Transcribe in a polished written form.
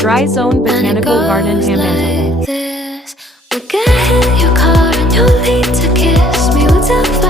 Dryzone Botanical Garden Hamantable. We'll get in your car and you'll need to kiss me. We'll